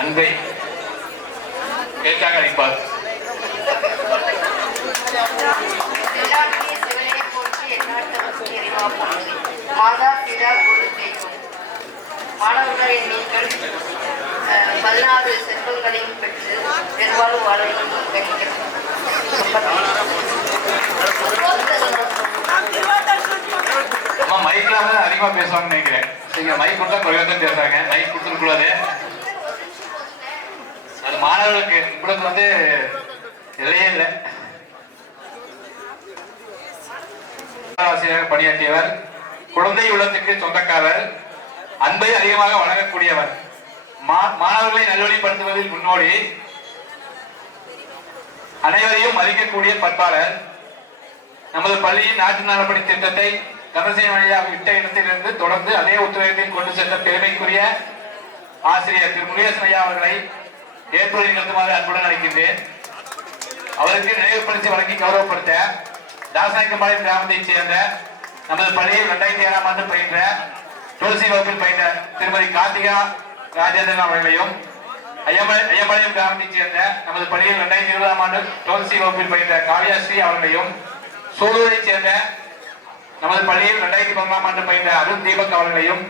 அன்பை கேட்காக அளிப்பார். மாதா பிதா குரு தெய்வம். மாணவர்களை நீங்கள் 14 செல்வங்களையும் பெற்று பெருவாழ்வு வாழ மைக்லாம் அதிகமா பேசுவாங்கன்னு நினைக்கிறேன். நீங்க மைக் கொடுத்தா குறைவா தான் பேசுறாங்க. மைக் கொடுத்துருக்கூடாது. அது மாணவர்களுக்கு உங்களுக்கு வந்து இல்லையே இல்லை. ஆசிரியராக பணியாற்றியவர், குழந்தை உள்ளத்துக்கு சொந்தக்காரர், அன்பை அதிகமாக வழங்கக்கூடியவர், மாணவர்களை நல்வழிப்படுத்துவதில் முன்னோடி, அனைவரையும் மதிக்கக்கூடிய பண்பாளர். நமது பள்ளியின் நாட்டு நலப்பணி திட்டத்தை தனசேனையாக விட்ட இடத்திலிருந்து தொடர்ந்து அதே உத்தரவில் கொண்டு சென்ற பெருமைக்குரிய ஆசிரியர் திரு முருகேசன் ஐயா அவர்களை ஏற்புரை நிகழ்த்துமாறு அன்புடன் அழைக்கின்றேன். அவருக்கு நினைவு பரிசு வழங்கி கௌரவப்படுத்த தாசநாயக்கம்பாளையம் கிராமத்தைச் சேர்ந்த நமது பள்ளியில் 2007ஆம் ஆண்டு பயின்ற துளசி வகுப்பில் பயின்ற திருமதி கார்த்திகா ராஜேந்திரன் அவர்களையும், ஐயம்பாளையம் கிராமத்தைச் சேர்ந்த நமது பள்ளியில் 2020ஆம் ஆண்டு துளசி வகுப்பில் பயின்ற காளியாஸ்ரீ அவர்களையும், சூலூரைச் சேர்ந்த நமது பள்ளியில் 2011ஆம் ஆண்டு பயின்ற அருண் தீபக் அவர்களையும்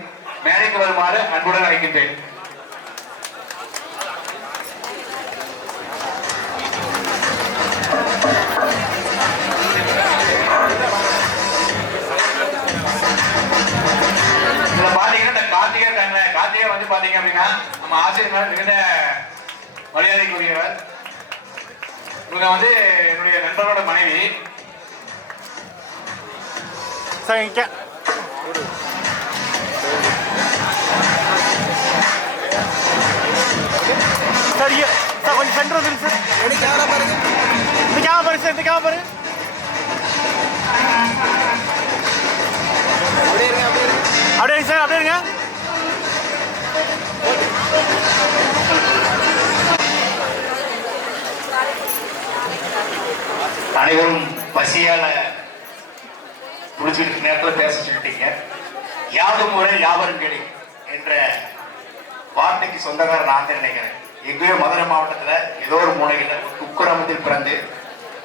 மேடைக்கு வருமாறு அன்புடன் அழைக்கின்றேன். கார்த்திகை வந்து பாத்தீங்க அப்படின்னா நம்ம ஆசிரியர் மிகுந்த மரியாதைக்குரியவர். இவங்க வந்து என்னுடைய நண்பரோட மனைவி. சரிங்க சார், கொஞ்சம் சென்டர் வந்துருங்க சார். இந்த கேமரா பாருங்க சார், இந்த கேமரா பாருங்க. அப்படியே சார், அப்படியே இருங்க. அனைவரும் பசியால குளிச்சுட்டு நேரத்தில் பேச சொல்லிட்டீங்க. யாதும் முறை யாவரும் கேளு என்ற வார்த்தைக்கு சொந்தக்காரர் நான் தான் நினைக்கிறேன். எங்கேயோ மதுரை மாவட்டத்தில் ஏதோ ஒரு மூலையில் குக்கிராமத்தில் பிறந்து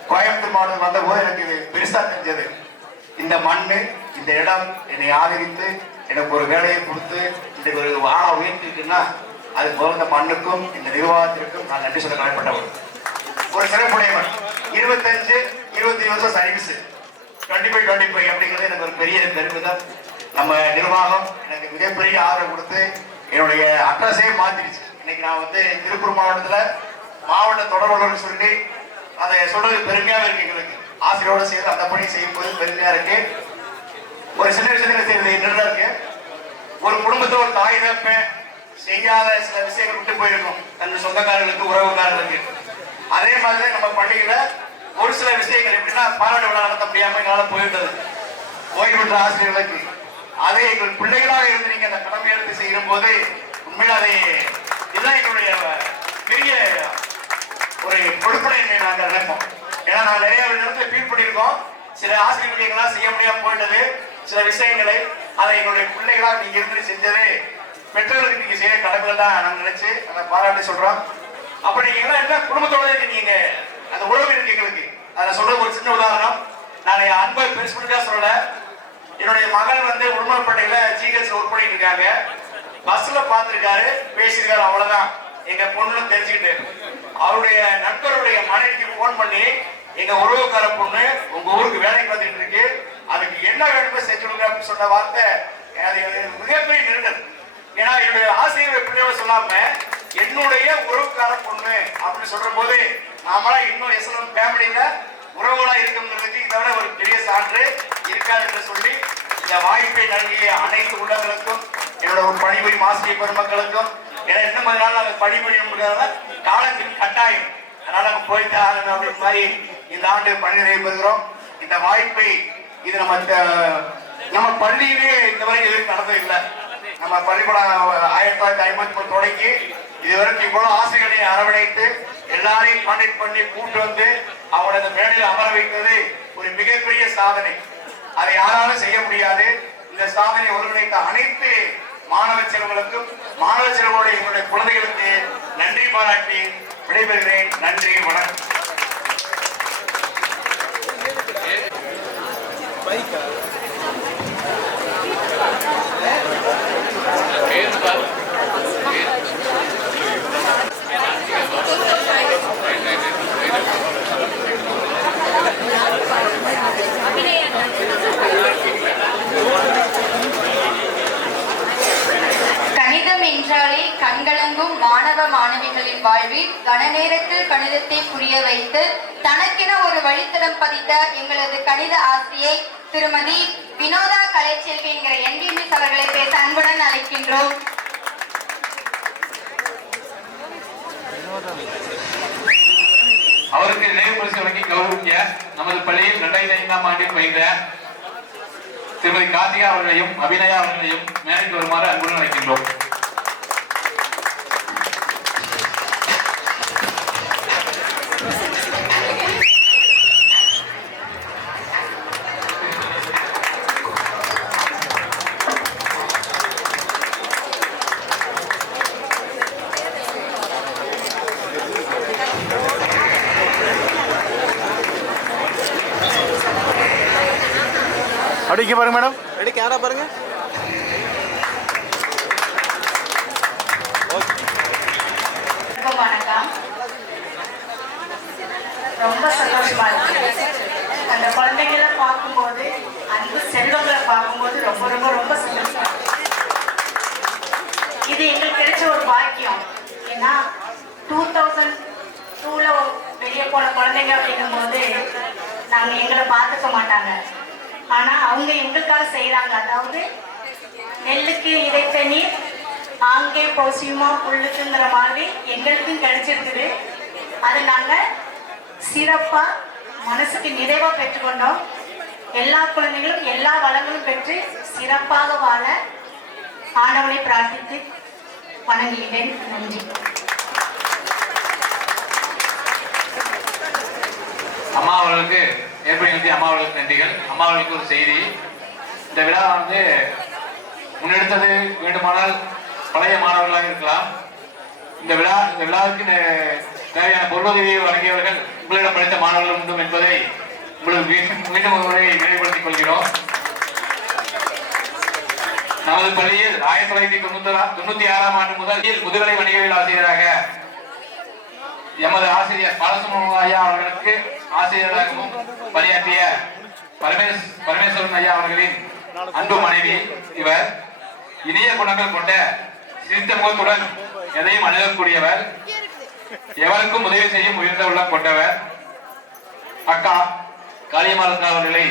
கோயம்புத்தூர் மாவட்டம் வந்த போது எனக்கு இது பெருசா தெரிஞ்சது. இந்த மண், இந்த இடம் என்னை ஆதரித்து எனக்கு ஒரு வேலையை கொடுத்து இந்த ஒரு வாழை உயர்த்திருக்குன்னா அது முதல் இந்த மண்ணுக்கும் இந்த நிர்வாகத்திற்கும் நான் நன்றி சொல்ல கடமைப்பட்டவர். ஒரு சிறப்புடையவர். 25-20 வருஷம் சர்வீஸ், 25 அப்படிங்கிறது எனக்கு ஒரு பெரிய பெருமிதம். நம்ம நிர்வாகம் எனக்கு மிகப்பெரிய ஆதரவு கொடுத்து என்னுடைய அட்ரஸே மாத்திருச்சு. இன்னைக்கு நான் வந்து திருப்பூர் மாவட்டத்தில் மாவட்ட தொடர்பாளர் சொல்லி அதை சொல்றது பெருமையாக இருக்கு. எங்களுக்கு ஆசிரியரோட சேர்ந்து அந்த பணி செய்யும் போது பெருமையா இருக்கு. ஒரு சின்ன விஷயத்துல செய்யறது இருக்கு. ஒரு குடும்பத்தை ஒரு தாய் தப்ப செய்யாத சில விஷயங்கள் விட்டு போயிருக்கும் தன் சொந்தக்காரர்களுக்கு, உறவுக்காரர்களுக்கு. அதே மாதிரி நம்ம பள்ளியில ஒரு சில விஷயங்கள் எப்படின்னா பாராட்டு விழா நடத்த முடியாம எங்களால் போயிட்டது ஓய்வு பெற்ற ஆசிரியர்களுக்கு. அதை எங்கள் பிள்ளைகளாக இருந்து நீங்க அந்த கடமை எடுத்து செய்யும் போது உண்மையில அதை இதுதான் எங்களுடைய பெரிய ஒரு பொறுப்புடைமை நாங்கள் நினைப்போம். ஏன்னா நாங்கள் நிறைய இடத்துல ஃபீல் பண்ணியிருக்கோம். சில ஆசிரியர்களுக்கு எங்களால் செய்ய முடியாம போயிட்டது சில விஷயங்களை. அதை எங்களுடைய பிள்ளைகளாக நீங்க இருந்து செஞ்சது பெற்றோர்களுக்கு நீங்க செய்ய கடமைகள் தான் நாங்கள் நினைச்சு அதை பாராட்டு சொல்றோம். அப்ப நீங்க என்ன குடும்பத்தோட இருக்கீங்க, அந்த உறவு இருக்கு எங்களுக்கு. அதை சொல்றது ஒரு சின்ன உதாரணம். நான் என் அன்பை பெருசுபடியா சொல்லல. என்னுடைய மகள் வந்து உடுமலைப்பேட்டையில ஜிஹெச்ல ஒர்க் பண்ணிட்டு இருக்காங்க. பஸ்ல பாத்துருக்காரு, பேசியிருக்காரு, அவ்வளவுதான். எங்க பொண்ணு தெரிஞ்சுக்கிட்டு அவருடைய நண்பருடைய மனைவிக்கு போன் பண்ணி எங்க உறவுக்கார பொண்ணு உங்க ஊருக்கு வேலைக்கு வந்துட்டு இருக்கு, அதுக்கு என்ன வேணுமோ செஞ்சுடுங்க அப்படின்னு சொன்ன வார்த்தை மிகப்பெரிய நெருடல். ஏன்னா என்னுடைய ஆசிரியர் பிள்ளையோட சொல்லாம என்னுடைய உறவுக்கார பொண்ணு அப்படின்னு சொல்ற போது நாமளா இன்னும் எஸ்எல்எம் ஃபேமிலியில உறவுகளா இருக்குங்கிறதுக்கு இதை விட ஒரு பெரிய சான்று இருக்காது என்று சொல்லி இந்த வாய்ப்பை நல்கிய அனைத்து உள்ளங்களுக்கும், என்னோட ஒரு பணிபுரியும் ஆசிரியர் பெருமக்களுக்கும், ஏன்னா இன்னும் கொஞ்ச நாள் நாங்கள் பணிபுரிய முடியாத காலத்தின் கட்டாயம், அதனால நாங்கள் போய்தான் ஆகணும் அப்படின்னு மாதிரி இந்த ஆண்டு பணி நிறைவு பெறுகிறோம். இந்த வாய்ப்பை இது நம்ம பள்ளியிலே இந்த வரைக்கும் எதுவும் நடந்தது இல்லை. நம்ம பள்ளிக்கூடம் 1953 தொடங்கி இதுவரைக்கும் இவ்வளவு ஆசிரியர்களை அரவணைத்து எல்லாரையும் கான்டாக்ட் பண்ணி கூட்டு வந்து அவங்கள இந்த மேடையில் அமர வைத்தது ஒரு மிகப்பெரிய சாதனை. அதை யாராலும் செய்ய முடியாது. இந்த சாதனை ஒருங்கிணைத்த அனைத்து மாணவ செல்வங்களுக்கும் மாணவ செல்வங்களுடைய எங்களுடைய குழந்தைகளுக்கு நன்றி பாராட்டி விடைபெறுகிறேன். நன்றி, வணக்கம். கணிதம் என்றாலே கண்கலங்கும் மாணவ மாணவிகளின் வாழ்வில் கணநேரத்தில் கணிதத்தை புரிய வைத்து தனக்கென ஒரு வழித்தடம் பதித்த எங்களது கணித ஆசிரியை திருமதி வினோதா கலைச்செல்வி என்கிற NDMS அவர்களை பேச அன்புடன் அழைக்கின்றோம். அவருக்கு நினைவு பரிசு வழங்கி கௌரவிக்க நமது பள்ளியில் 2005ஆம் ஆண்டில் பயின்ற திருமதி கார்த்திகா அவர்களையும் அபிநயா அவர்களையும் மேடைக்கு வருமாறு அன்புடன் அழைக்கின்றோம். அப்படிங்க பாருங்க மேடம், ரெடி கேமரா பாருங்க. வணக்கம். ரொம்ப சந்தோஷமா இருக்கு. அந்த குழந்தைகளை பார்க்கும்போது, அந்த செல்வங்களை பார்க்கும்போது ரொம்ப ரொம்ப ரொம்ப சந்தோஷமா இருக்கு. இது எங்களுக்கு கிடைச்ச ஒரு பாக்கியம். ஏன்னா 2002ல வெளியே போன குழந்தைங்க அப்படிங்கும்போது நாங்கள் எங்களை பார்த்துக்க மாட்டாங்க. ஆனால் அவங்க எங்களுக்காக செய்கிறாங்க. அதாவது நெல்லுக்கு இறைத்த நீர் ஆங்கே பௌசியமா புல்லுக்குங்கிற மாதிரி எங்களுக்கும் கிடைச்சிருக்குது. அது நாங்கள் சிறப்பாக மனசுக்கு நிறைவாக பெற்றுக்கொண்டோம். எல்லா குழந்தைகளும் எல்லா வளங்களும் பெற்று சிறப்பாக வாழ ஆண்டவனை பிரார்த்தித்து வணங்குகிறேன். நன்றி. அம்மா அவர்களுக்கு ஏற்படுத்தி அம்மா அவர்களுக்கு நன்றிகள். அம்மா அவர்களுக்கு ஒரு செய்தி. இந்த விழா வந்து முன்னெடுத்தது வேண்டுமானால் பழைய மாணவர்களாக இருக்கலாம். இந்த விழாவுக்கு தேவையான பொருளுதவியை வழங்கியவர்கள் உங்களிடம் படித்த மாணவர்கள் உண்டும் என்பதை உங்களுக்கு மீண்டும் ஒரு முறை நினைவுபடுத்திக் கொள்கிறோம். நமது பள்ளியில் 1996ஆம் ஆண்டு முதல் முதுகலை வணிகவியல் ஆசிரியராக எமது ஆசிரியர் பாலசுப்ரமணியம் ஐயா அவர்களுக்கு ஆசிரியராகவும் பணியாற்றிய பரமேஸ்வரன் ஐயா அவர்களின் அன்பு மனைவி இவர். இனிய குணங்கள் கொண்ட சிரித்த முகத்துடன் எதையும் அணுகக்கூடியவர், எவருக்கும் உதவி செய்யும் உயர்ந்த உள்ளம் கொண்டவர். அக்கா காளியம்மாள் அவர்களை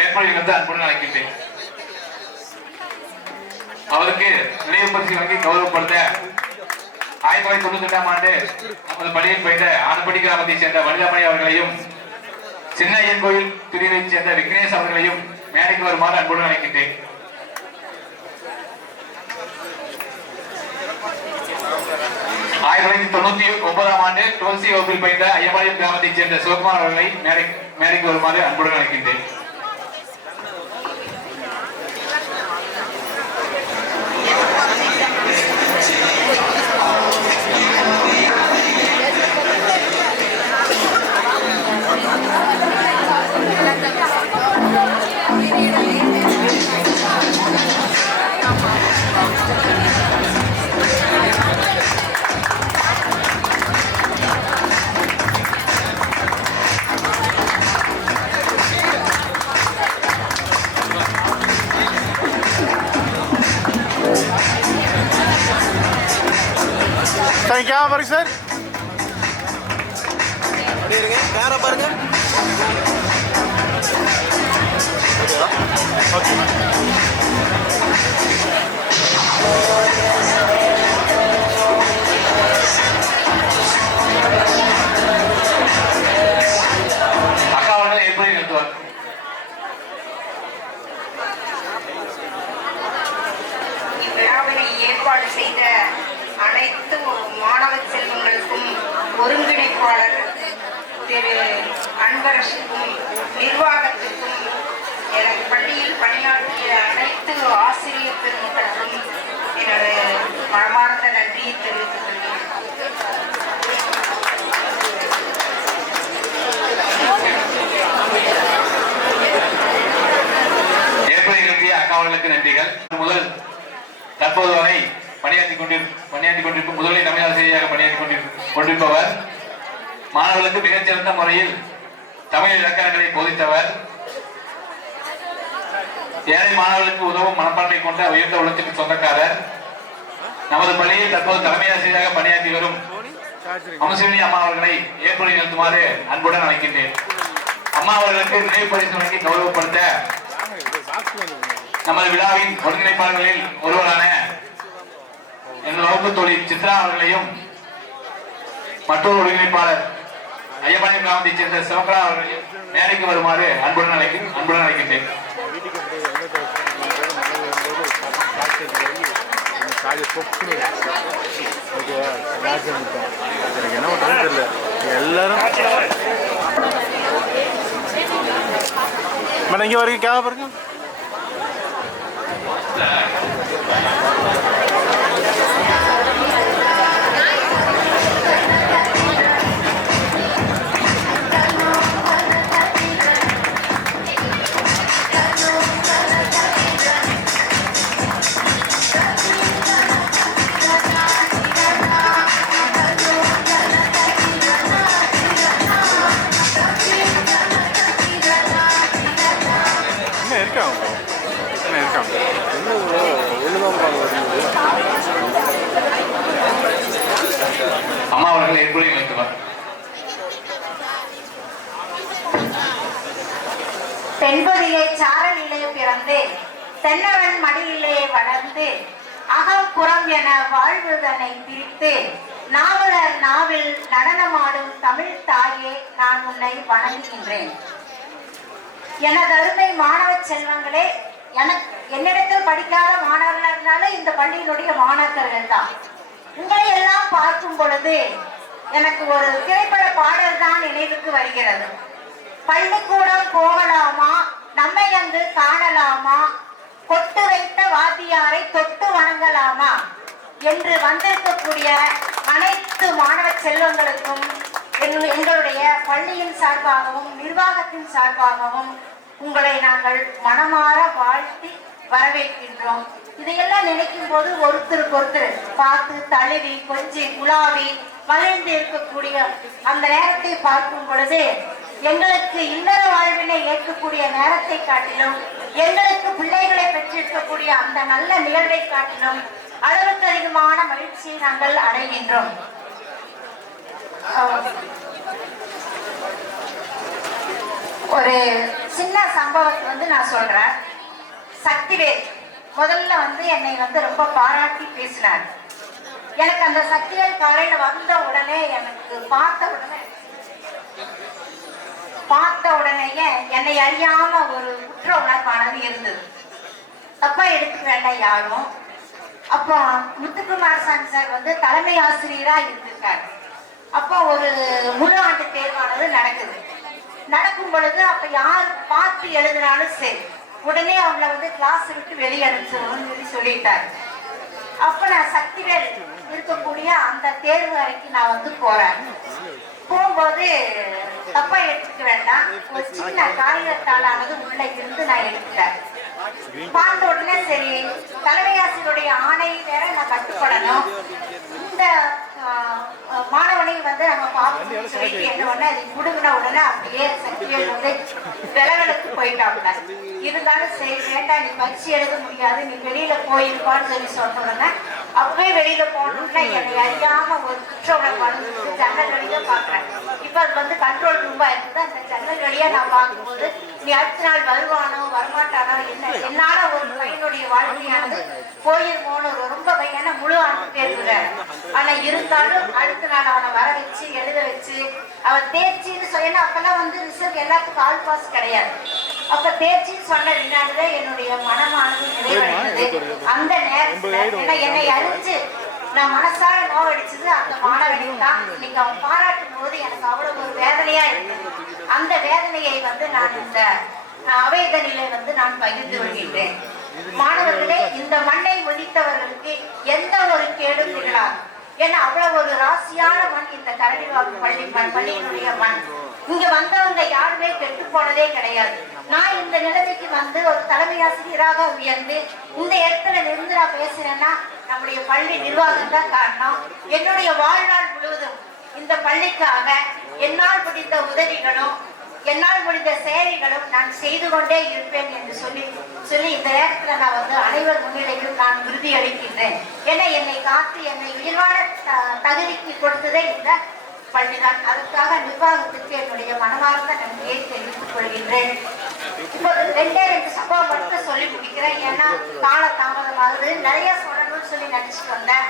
ஏற்படுத்தி அன்புடன் அழைக்கின்றேன். அவருக்கு நினைவு பரிசு வழங்கி கௌரவப்படுத்த 1998ஆம் ஆண்டு நமது பள்ளியில் பயின்ற ஆனப்படி கிராமத்தை சேர்ந்த வனிதாமணி அவர்களையும் சின்ன ஐயன் கோயில் பிரிவைச் சேர்ந்த விக்னேஷ் அவர்களையும் மேடைக்கு வருமாறு அன்புடன் அழைக்கின்றேன். ஆயிரத்தி 1999ஆம் ஆண்டு 12th வகுப்பில் பயின்ற ஐயம்பாளையம் கிராமத்தைச் சேர்ந்த சிவகுமார் அவர்களை மேடைக்கு வருமாறு அன்புடன் அழைக்கின்றேன். क्या பாருங்க சார், அப்படியே இருங்க, நேரா பாருங்க. ஓகே. அக்கா அவர்கள் எப்படி நடத்துவார்? இவ்விழாவினை ஏற்பாடு செய்த அனைத்து மாணவ செல்வங்களுக்கும் ஒருங்கிணைப்பாளர் திரு அன்பரசுக்கும் நிர்வாகத்திற்கும் எனது பள்ளியில் பணியாற்றிய அனைத்து ஆசிரியர் பெருமக்களுக்கும் எனது மனமார்ந்த நன்றியை தெரிவித்துக் கொள்கிறேன். ஏற்படி நிறுத்திய அக்கா அவர்களுக்கு நன்றிகள். முதல் தற்போது வரை பணியாற்றிக் கொண்டிருக்கும் முதலில் தமிழ் ஆசிரியராக பணியாற்றிக் கொண்டிருப்பவர், மாணவர்களுக்கு மிகச்சிறந்த முறையில் தமிழ் இலக்கணங்களை போதித்தவர், ஏழை மாணவர்களுக்கு உதவும் மனப்பான்மை கொண்ட உயர்ந்த உள்ளத்துக்கு சொந்தக்காரர், நமது பள்ளியில் தற்போது தலைமை ஆசிரியராக பணியாற்றி வரும் அம்சவினி அம்மா அவர்களை ஏற்படி நிறுத்துமாறு அன்புடன் அழைக்கின்றேன். அம்மா அவர்களுக்கு நினைவு பரிசு வழங்கி கௌரவப்படுத்த நமது விழாவின் ஒருங்கிணைப்பாளர்களில் ஒருவரான எனது வகுப்பு தோழி சித்ரா அவர்களையும் மற்றொரு ஒருங்கிணைப்பாளர் ஐயப்பாளையம் கிராமத்தைச் சேர்ந்த சிவகரா அவர்களையும் மேடைக்கு வருமாறு அன்புடன் அழைக்கின்றேன். என்ன பண்றதுன்னு தெரியல. எல்லாரும் மேடம் இங்கே வரைக்கும் கேவ பாருங்க. அம்மா அவர்கள் ஏற்படி நிறுத்துவார். தென்பொதியை சாரலிலே பிறந்து தென்னவன் மடியிலே வளர்ந்து அகம் புறம் என வாழ்வுதனை பிரித்து நாவலர் நாவில் நடனமாடும் தமிழ் தாயே, நான் உன்னை வணங்குகின்றேன். எனது அருமை மாணவ செல்வங்களே, என்னிடத்தில் படிக்காத மாணவர்களாக இருந்தாலும் இந்த பள்ளியினுடைய மாணாக்கர்கள் தான். உங்களை எல்லாம் பார்க்கும் பொழுது எனக்கு ஒரு திரைப்பட பாடல் தான் நினைவுக்கு வருகிறது. பள்ளிக்கூடம் போகலாமா, நம்மை அங்கு காணலாமா, கொட்டு வைத்த வாத்தியாரை தொட்டு வணங்கலாமா என்று வந்திருக்கக்கூடிய அனைத்து மாணவ செல்வங்களுக்கும் எங்களுடைய பள்ளியின் சார்பாகவும் நிர்வாகத்தின் சார்பாகவும் உங்களை நாங்கள் மனமாற வாழ்த்தி வரவேற்கின்றோம். இதையெல்லாம் நினைக்கும் போது ஒருத்தருக்கு ஒருத்தர் பார்த்து தழுவி கொஞ்சி குழாவி மகிழ்ந்து இருக்கக்கூடிய அந்த நேரத்தை பார்க்கும் பொழுது எங்களுக்கு இல்லற வாழ்வினை ஏற்கக்கூடிய நேரத்தை காட்டிலும், எங்களுக்கு பிள்ளைகளை பெற்றிருக்கக்கூடிய அந்த நல்ல நிகழ்வை காட்டிலும் அளவுக்கு அதிகமான மகிழ்ச்சியை நாங்கள் அடைகின்றோம். ஒரு சின்ன சம்பவத்தை நான் சொல்றேன். சக்திவேல் முதல்ல என்னை ரொம்ப பாராட்டி பேசினார். எனக்கு அந்த சக்திவேல் காலையில வந்த உடனே எனக்கு பார்த்த உடனேயே என்னை அறியாம ஒரு குற்ற உணர்வானது இருந்தது. தப்பா எடுத்துக்க வேண்டாம் யாரும். அப்போ முத்துக்குமார் சார் தலைமை ஆசிரியரா இருந்திருக்காரு. அப்போ ஒரு முழு ஆண்டு தேர்வானது நடக்கும் பொழுது அப்ப யார் பார்த்து எழுதினாலும் சரி உடனே அவங்கள கிளாஸ் விட்டு வெளியே அனுப்பிச்சிடணும்னு சொல்லிட்டாரு. அப்ப நான் சக்திவேல் இருக்கக்கூடிய அந்த தேர்வு அறைக்கு நான் போறேன். போகும்போது தப்பா எடுத்துக்க வேண்டாம், ஒரு சின்ன காகிதத்தாளானது உள்ள இருந்து நான் எடுத்துட்டேன். பார்த்த உடனே சரி, தலைமை ஆசிரியருடைய ஆணை வேற நான் கட்டுப்படணும், இந்த மாணவனை நம்ம பார்க்கணும்னு சொல்லிட்டு என்ன உடனே அதை புடுங்கின உடனே அப்படியே சக்திவேல் விலகலுக்கு போயிட்டாங்க. இருந்தாலும் சரி வேண்டாம், நீ பரிசு எழுத முடியாது, நீ வெளியில போயிருப்பான்னு சொன்ன உடனே அப்பவே வெளியில போகணும்னா என்னை அறியாம ஒரு குற்ற உணர்வு ஜன்னல் வழியா பாக்குறேன். இப்ப அது கண்ட்ரோல் ரூமா இருக்குது. அந்த ஜன்னல் வழியா நான் பார்க்கும்போது நீ அடுத்த நாள் வருவானோ வரமாட்டானோ, என்னால ஒரு பையனுடைய வாழ்க்கையானது போயிருமோன்னு ரொம்ப பையன முழு ஆண்டு தேர்வுல. ஆனா இருந்தாலும் அடுத்த நாள் அவனை வர வச்சு எழுத வச்சு அவன் தேர்ச்சின்னு சொன்னா அப்பெல்லாம் ரிசல்ட் எல்லாத்துக்கும் ஆல் பாஸ் கிடையாது. அப்ப தேர்ச்சின்னு சொன்ன பின்னாடிதான் என்னுடைய மனமானது நிறைவடைந்தது. அந்த நேரத்துல என்னை அறிஞ்சு நான் மனசார நோவடிச்சது அந்த மாணவனை தான். இன்னைக்கு அவன் பாராட்டும் போது எனக்கு அவ்வளவு ஒரு வேதனையா இருந்தது. அந்த வேதனையை நான் இந்த அவைதனிலே நான் பகிர்ந்து வருகின்றேன். மாணவர்களே, இந்த மண்ணை ஒழித்தவர்களுக்கு எந்த ஒரு கேடும் இல்லாது. ஏன்னா அவ்வளவு ஒரு ராசியான மண் இந்த கரடிவாக்கு பள்ளியினுடைய மண். இங்க வந்தவங்க யாருமே கெட்டு போனதே கிடையாது. நான் இந்த நிலைமைக்கு வந்து ஒரு தலைமை ஆசிரியராக உயர்ந்து இந்த இடத்துல இருந்து நான் பேசுறேன்னா நம்முடைய பள்ளி நிர்வாகம் தான் காரணம். என்னுடைய வாழ்நாள் முழுவதும் இந்த பள்ளிக்காக என்னால் முடிந்த உதவிகளும் என்னால் முடிந்த சேவைகளும் நான் செய்து கொண்டே இருப்பேன் என்று சொல்லி இந்த நேரத்துல நான் வந்து அனைவர் முன்னிலையில் நான் உறுதி அளிக்கின்றேன். ஏன்னா என்னை காத்து என்னை உயர்வான தகுதிக்கு கொடுத்ததே இந்த பள்ளிதான். அதற்காக நிர்வாகத்திற்கு என்னுடைய மனமார்ந்த நன்றியை தெரிவித்துக் கொள்கின்றேன். இப்போ 2 சம்பவம் மட்டும் சொல்லி முடிக்கிறேன். ஏன்னா கால தாமதமாகுது. நிறைய சொல்லணும்னு சொல்லி நினைச்சிட்டு வந்தேன்.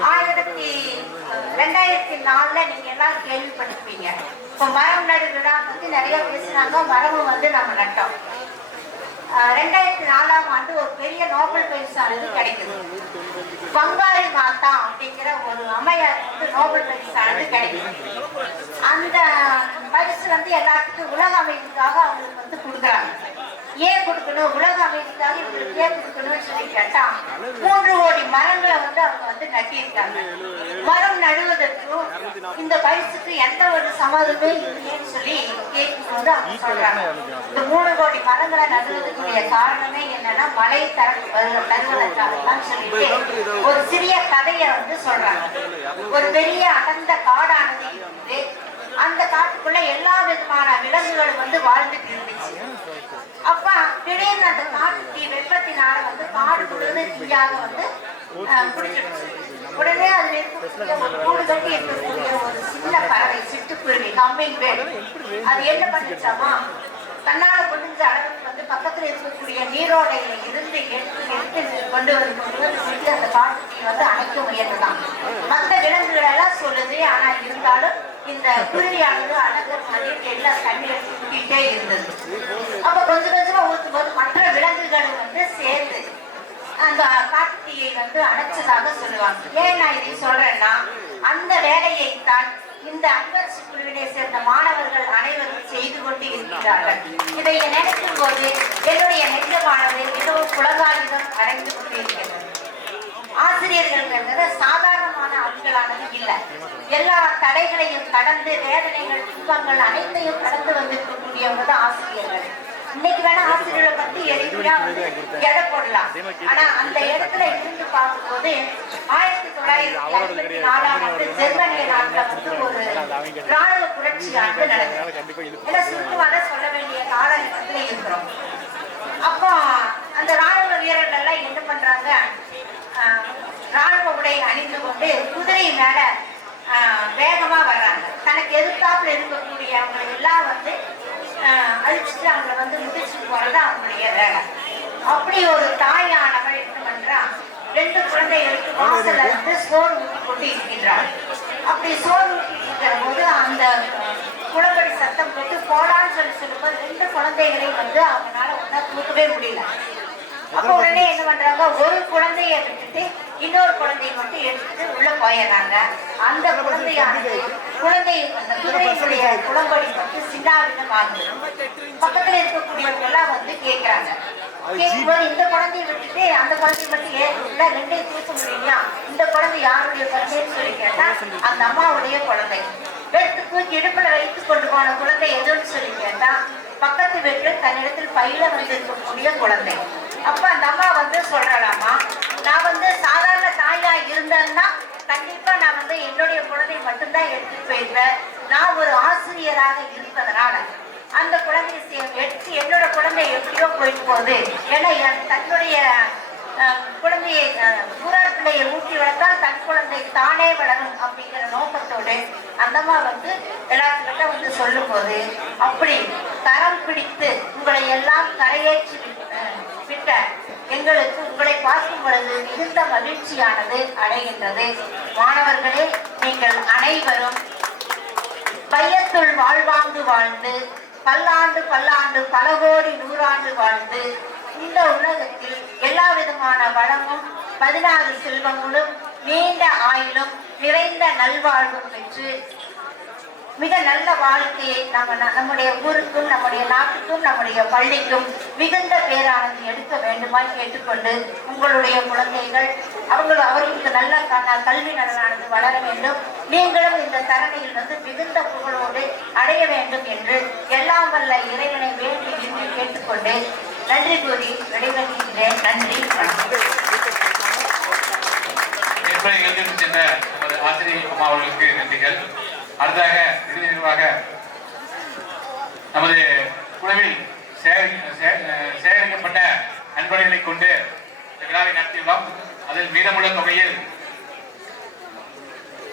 2004 நீங்க எல்லாரும் கேள்விப்பட்டிருப்பீங்க. இப்போ மரம் நடு விழா பத்தி நிறைய பேசினாங்க. மரமும் வந்து நம்ம நட்டோம். 2004 ஒரு பெரிய நோபல் பரிசானது கிடைக்குது. பங்காளி மாதா அப்படிங்கிற ஒரு அம்மையார் வந்து நோபல் பரிசானது கிடைக்குது. அந்த பரிசு வந்து எல்லாத்துக்கும் உலக அமைதிக்காக அவங்களுக்கு வந்து கொடுக்குறாங்க. ஏன் கொடுக்கணும், உலக அமைதிக்காக இவங்களுக்கு ஏன் கொடுக்கணும்னு சொல்லி கேட்டா 3 கோடி மரங்களை வந்து அவங்க வந்து நட்டியிருக்காங்க. மரம் நடுவதற்கும் இந்த பரிசுக்கு எந்த ஒரு சம்மதமே இல்லைன்னு சொல்லி கேட்கும்போது அவங்க சொல்றாங்க, இந்த 3 கோடி மரங்களை நடுவதற்குரிய காரணமே என்னன்னா மழை தருவதற்காகலாம் சொல்லிட்டு ஒரு சிறிய கதையை வந்து சொல்றாங்க. ஒரு பெரிய அடர்ந்த காடானது இருந்து அந்த காட்டுக்குள்ள எல்லா விதமான விலங்குகளும் வந்து வாழ்ந்துட்டு இருந்துச்சு. அப்ப திடீர்னு அந்த காட்டு வெப்பத்தினால வந்து காடு முழுவதும் தீயாக வந்து பிடிச்சிருச்சு. உடனே அதுல இருக்கக்கூடிய ஒரு கூடு கட்டி இருக்கக்கூடிய ஒரு சின்ன பறவை, சிட்டுக்குருவி, ஹம்மிங் பேர்ட், அது என்ன பண்ணிச்சாமா, தன்னால முடிஞ்ச அளவுக்கு வந்து பக்கத்துல இருக்கக்கூடிய நீரோடையில இருந்து எடுத்து கொண்டு வந்து அந்த காட்டுக்கு வந்து அணைக்க முயன்றதான். மற்ற விலங்குகள் எல்லாம் சொல்லுது. ஆனா இருந்தாலும் இந்த குருவியானது அழகர் மாதிரி எல்லா தண்ணி எடுத்து ஊட்டிட்டே இருந்தது. அப்ப கொஞ்சம் கொஞ்சமா ஊற்றும் போது மற்ற விலங்குகள் வந்து சேர்ந்து அந்த காட்டுத்தீயை வந்து அணைச்சதாக சொல்லுவாங்க. ஏன் நான் இதை சொல்றேன்னா, அந்த வேலையை தான் இந்த அன்பரசு குழுவினை சேர்ந்த மாணவர்கள் அனைவரும் செய்து கொண்டு இருக்கிறார்கள். இதை நினைக்கும் போது என்னுடைய நெஞ்சமானது மிகவும் புலகாயுதம் அடைந்து கொண்டிருக்கிறது. ஆசிரியர்கள் சாதாரணமான ஆட்களானது இல்லை. எல்லா தடைகளையும் கடந்து வேதனைகள், துன்பங்கள் அனைத்தையும் கடந்து வந்திருக்கக்கூடியவங்க தான் ஆசிரியர்கள். இன்னைக்கு வேணா ஆசிரியர்களை பத்தி எளிமையா வந்து எடை போடலாம். ஆனா அந்த இடத்துல இருந்து பார்க்கும்போது 1954 ஜெர்மனிய நாட்டுல வந்து ஒரு ராணுவ புரட்சியானது நடக்குது. ஏன்னா சுருக்கமாக சொல்ல வேண்டிய காலகட்டத்துல இருக்கிறோம். அப்போ அந்த ராணுவ வீரர்கள் எல்லாம் என்ன பண்றாங்க, ராணுவ உடை அணிந்து கொண்டு குதிரை மேல வேகமா வர்றாங்க. தனக்கு எதிர்த்தாப்புல இருக்கக்கூடிய அவங்களை எல்லாம் வந்து அழிச்சுட்டு அவங்களை வந்து முடிச்சுட்டு போறது அவங்களுடைய வேலை. அப்படி ஒரு தாயானவள் என்ன பண்றா, 2 குழந்தைகளுக்கு வாசல்ல இருந்து சோறு ஊட்டி கொண்டு இருக்கின்றாள். அப்படி சோறு ஊட்டிட்டு இருக்கிற போது அந்த குளம்படி சத்தம் போட்டு போடான்னு சொல்லும்போது 2 குழந்தைகளை வந்து அவங்களால ஒன்னா தூக்கவே முடியல. அப்ப உடனே என்ன பண்றாங்க, ஒரு குழந்தைய விட்டுட்டு இன்னொரு குழந்தைய மட்டும் எடுத்துட்டு உள்ள போயிடுறாங்க. அந்த குழந்தையானது அந்த குதிரையினுடைய குளம்படி வந்து சின்னாவிடம் ஆகுது. பக்கத்துல இருக்கக்கூடியவங்க எல்லாம் வந்து கேட்கிறாங்க. கேட்கும்போது இந்த குழந்தைய விட்டுட்டு அந்த குழந்தைய மட்டும் ஏன் 2ஐயும் தூக்க முடியலையா, இந்த குழந்தை யாருடைய குழந்தைன்னு சொல்லி கேட்டா அந்த அம்மாவுடைய குழந்தை. எடுத்து தூக்கி இடுப்புல வைத்து கொண்டு போன குழந்தை எதுன்னு சொல்லி கேட்டா பக்கத்து வீட்டில் தன்னிடத்தில் பையில வந்து இருக்கக்கூடிய குழந்தை. அப்ப அந்த அம்மா வந்து சொல்றாளாமா, நான் வந்து சாதாரண தாயா இருந்தேன்னா கண்டிப்பா நான் வந்து என்னுடைய குழந்தை மட்டும்தான் எடுத்துட்டு போயிருப்பேன். நான் ஒரு ஆசிரியராக இருப்பதனால அந்த குழந்தைய எடுத்து என்னோட குழந்தை எப்படியோ போயிட்டு போகுது. ஏன்னா தன்னுடைய குழந்தையை ஊரார் பிள்ளையை ஊட்டி வளர்த்தால் தன் குழந்தை தானே வளரும் அப்படிங்கிற நோக்கத்தோடு அந்தம்மா வந்து எல்லாத்துக்கிட்ட வந்து சொல்லும் போது, அப்படி தரம் பிடித்து உங்களை எல்லாம் கரையேற்றி விட்ட எங்களுக்கு உங்களை பார்க்கும் பொழுது மிகுந்த மகிழ்ச்சியானது அடைகின்றது. மாணவர்களே, நீங்கள் அனைவரும் பையத்துள் வாழ்வாங்கு வாழ்ந்து பல்லாண்டு பல்லாண்டு பல கோடி 100 ஆண்டு வாழ்ந்து இந்த உலகத்தில் எல்லா விதமான வளமும் 16 செல்வங்களும் நீண்ட ஆயுளும் நிறைந்த நல்வாழ்வும் பெற்று மிக நல்ல வாழ்க்கையை நம்முடைய ஊருக்கும் நம்முடைய நாட்டுக்கும் நம்முடைய பள்ளிக்கும் மிகுந்த பேரானது எடுக்க வேண்டுமாய் கேட்டுக்கொண்டு உங்களுடைய குழந்தைகள் அவர்களுக்கு நல்ல கல்வி நலனானது வளர வேண்டும், நீங்களும் இந்த தரணியில் மிகுந்த புகழோடு அடைய வேண்டும் என்று எல்லாம் வல்ல இறைவனை வேண்டி விரும்பி கேட்டுக்கொண்டு நன்றி கூறி விடைபெறுகிறேன். நன்றி. சென்ற நமது ஆசிரியர் அம்மா அவர்களுக்கு நன்றிகள். அடுத்ததாக இறுதி நிர்வாக நமது குழுவில் சேகரிக்கப்பட்ட நண்பர்களை கொண்டு இந்த விழாவை நடத்தியுள்ளோம். அதில் மீதமுள்ள தொகையில்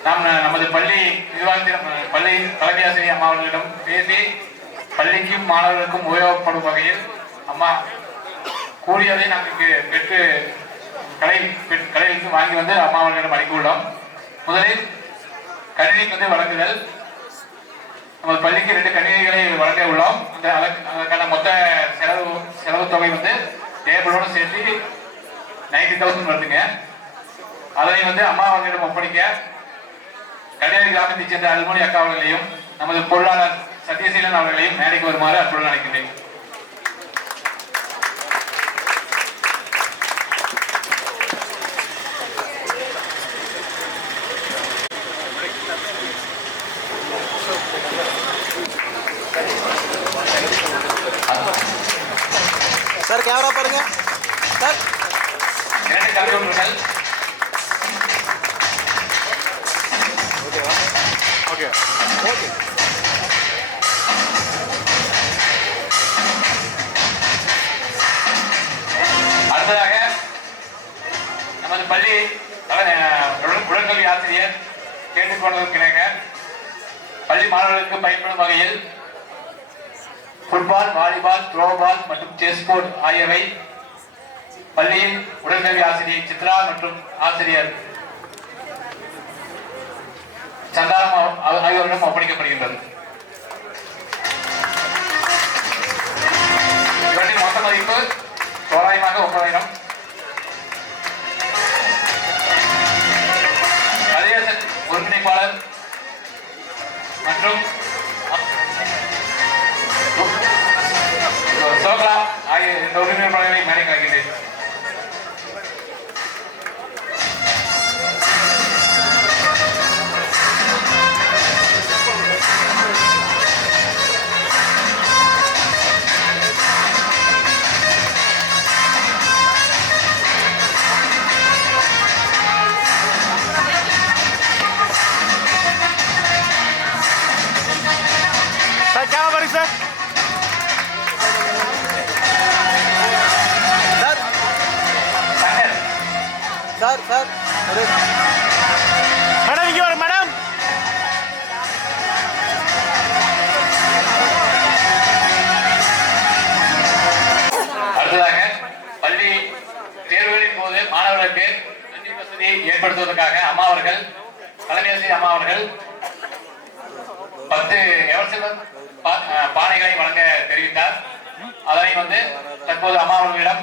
நாம் நமது பள்ளி நிர்வாகத்தின் பள்ளி தலைமை ஆசிரியர் அம்மா அவர்களிடம் பேசி பள்ளிக்கும் மாணவர்களுக்கும் உபயோகப்படும் வகையில் அம்மா கூறியதை நாங்கள் பெற்று கடையிலிருந்து வாங்கி வந்து அம்மா அவர்களிடம் அளித்துள்ளோம். முதலில் கணினி வழங்குதல். நமது பள்ளிக்கு 2 கணினிகளை வழங்க உள்ளோம். அதற்கான மொத்த செலவு தொகை டேபிளோடு சேர்த்து 90,000 வருதுங்க. அதனை அம்மா அவர்களிடம் ஒப்படைக்க கடையாளி கிராமத்தைச் சேர்ந்த அல்மொழி அக்கா அவர்களையும் நமது பொருளாளர் சத்யசீலன் அவர்களையும் மேடைக்கு வருமாறு அன்புடன் அழைக்கின்றேன். சார் கேமரா பாருங்க சார். 2 கம்ப்யூட்டர்கள். Okay okay. அடுத்ததாக நமது பள்ளி உடற்கல்வி ஆசிரியர் கேட்டுக்கொண்டதற்கிணங்க பள்ளி மாணவர்களுக்கு பயன்படும் வகையில் ஃபுட்பால், வாலிபால், த்ரோபால் மற்றும் செஸ் போர்டு ஆகியவை பள்ளியின் உடற்கல்வி ஆசிரியர் சித்ரா மற்றும் ஆசிரியர் சந்தானம் ஆகியோரிடம் ஒப்படைக்கப்படுகின்றது. இவற்றின் மொத்த மதிப்பு தோராயமாக 9,000. கதிரேசன் ஒருங்கிணைப்பாளர் மற்றும் சோகலா ஆகிய 2 ஒருங்கிணைப்பாளர்களை மேலே கலக்கிறேன். சார் கேமரா பாருங்க சார். சார் சார் மேடம் இங்கே வர மேடம். அடுத்ததாக பள்ளி தேர்வுகளின் போது மாணவர்களுக்கு தண்ணீர் வசதியை ஏற்படுத்துவதற்காக அம்மா அவர்கள் தலைமை ஆசிரியர் அம்மா அவர்கள் 10 எவர்சிலர் பானைகளை வழங்க தெரிவித்தார். அதனை தற்போது அம்மா அவர்களிடம்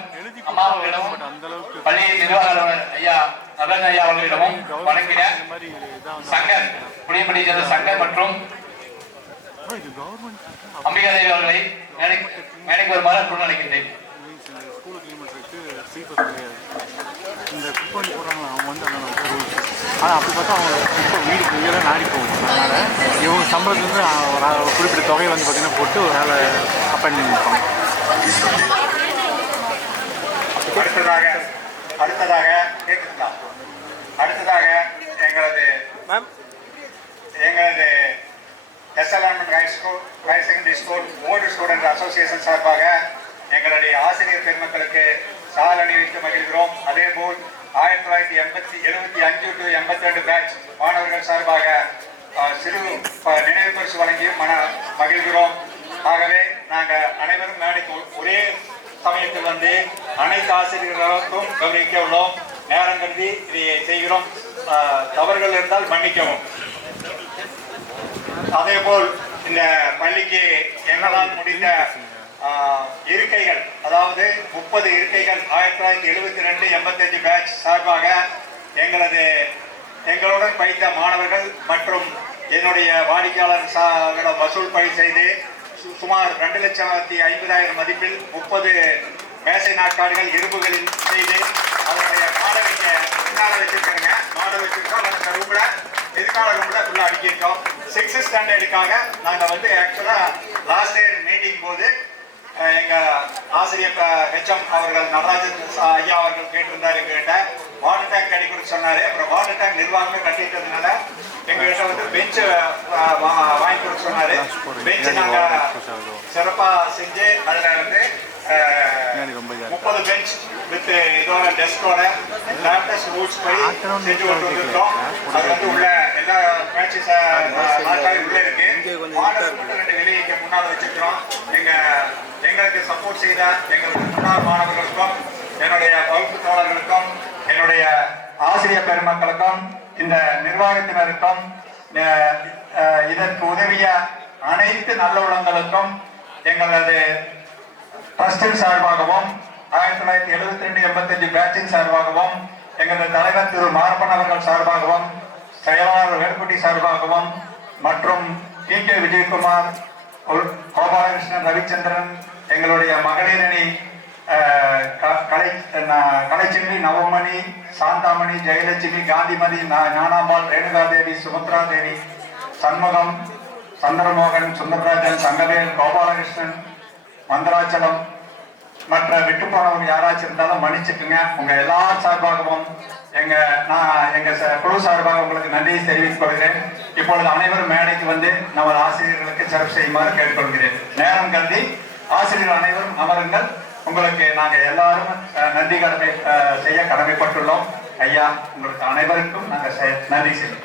பள்ளி நிர்வாக அலுவலர் ஐயா நபன் ஐயா அவர்களிடமும் வழங்கின சங்கர் குடியம்படி சேர்ந்த சங்கர் மற்றும் அம்பிகாதேவி அவர்களை மேடைக்கு வருமாறு அன்புடன் அழைக்கின்றேன். இந்த குப்பை போடுறாங்க அவங்க அந்த ரூல்ஸ். ஆனால் அப்படி பார்த்தா அவங்க இப்போ வீடு நாடி போகுது. அதனால் இவங்க சம்பளத்துலேருந்து ஒரு குறிப்பிட்ட தொகை பார்த்தீங்கன்னா போட்டு ஒரு வேலை அப்பன் பண்ணிப்பாங்க. அடுத்ததாக கேட்குங்களா? அடுத்ததாக எங்களது SLM higher secondary school old student association சார்பாக எங்களுடைய ஆசிரியர் பெருமக்களுக்கு சால் அணிவித்து மகிழ்கிறோம். அதேபோல் 1975 to 82 பேட்ச் மாணவர்கள் சார்பாக சிறு நினைவு பரிசு வழங்கியும் மகிழ்கிறோம். ஆகவே நாங்கள் அனைவரும் மேடைக்கு ஒரே சமயத்தில் அனைத்து ஆசிரியர்களுக்கும் கவனிக்க உள்ளோம். நேரம் கருதி இதை செய்கிறோம். தவறுகள் இருந்தால் மன்னிக்கவும். அதேபோல் இந்த பள்ளிக்கு எங்களால் முடிந்த இருக்கைகள், அதாவது 30 இருக்கைகள் 1972-85 பேட்ச் சார்பாக எங்களுடன் படித்த மாணவர்கள் மற்றும் என்னுடைய வாடிக்கையாளர் வசூல் பணி செய்து சுமார் 2,50,000 மதிப்பில் 30 மேசை நாற்காலிகள் இரும்புகளில் செய்து அதனுடைய மாடலுக்கு முன்னால வச்சிருக்காங்க. மாடல் வச்சிருக்கோம். அந்த ரூம்ல எதிர்கால ரூம்ல ஃபுல்லா அடுக்கியிருக்கோம். 6th ஸ்டாண்டர்டுக்காக நாங்க வந்து ஆக்சுவலா லாஸ்ட் இயர் மீட்டிங் போது எங்க ஆசிரியர் ஹெச்எம் அவர்கள் நடராஜன் ஐயா அவர்கள் கேட்டிருந்தார் எங்ககிட்ட வாட்டர் டேங்க் கட்டி கொடுக்க சொன்னாரு. அப்புறம் வாட்டர் டேங்க் நிர்வாகமே கட்டிட்டதுனால எங்ககிட்ட வந்து பெஞ்ச் வாங்கி கொடுக்க சொன்னாரு. பெஞ்ச் நாங்க சிறப்பா செஞ்சு அதுல வந்து 30 பெஞ்ச் வித் இதோட டெஸ்கோட லேட்டஸ்ட் ரூல்ஸ் படி செஞ்சு கொண்டிருக்கோம். அது வந்து உள்ள எல்லா மேட்சஸ் நாட்காலி உள்ள இருக்கு. மாடல் மட்டும் 2 வெளியே முன்னால வச்சிருக்கிறோம். எங்களுக்கு சப்போர்ட் செய்த எங்களுக்கு முன்னாள் மாணவர்களுக்கும் என்னுடைய வகுப்பு தோழர்களுக்கும் என்னுடைய ஆசிரியர் பெருமக்களுக்கும் இந்த நிர்வாகத்தினருக்கும் இதற்கு உதவிய அனைத்து நல்லுள்ளங்களுக்கும் எங்களது ட்ரஸ்டின் சார்பாகவும் 1972-85 பேட்சின் சார்பாகவும் எங்களது தலைவர் திரு மாரப்பன் அவர்கள் சார்பாகவும் செயலாளர் வேலுக்குட்டி சார்பாகவும் மற்றும் டி.கே. விஜயகுமார், கோபாலகிருஷ்ணன், ரவிச்சந்திரன், எங்களுடைய மகளிர் அணி கலைச்செல்வி, நவமணி, சாந்தாமணி, ஜெயலட்சுமி, காந்திமதி, ஞானாம்பாள், ரேணுகாதேவி, சுமத்ரா தேவி, சண்முகம், சந்திரமோகன், சுந்தரராஜன், தங்கவேல், கோபாலகிருஷ்ணன், மந்திராச்சலம் மற்ற விட்டு போனவங்க யாராச்சும் இருந்தாலும் மன்னிச்சுக்குங்க. உங்க எல்லார் சார்பாகவும் எங்க குழு சார்பாக உங்களுக்கு நன்றியை தெரிவித்துக் கொள்கிறேன். இப்பொழுது அனைவரும் மேடைக்கு வந்து நமது ஆசிரியர்களுக்கு சிறப்பு செய்யுமாறு கேட்டுக்கொள்கிறேன். நேரம் கருதி ஆசிரியர்கள் அனைவரும் அமருங்கள். உங்களுக்கு நாங்கள் எல்லாரும் நன்றி கடமை செய்ய கடமைப்பட்டுள்ளோம். ஐயா, உங்களுக்கு அனைவருக்கும் நாங்கள் நன்றி செய்வோம்.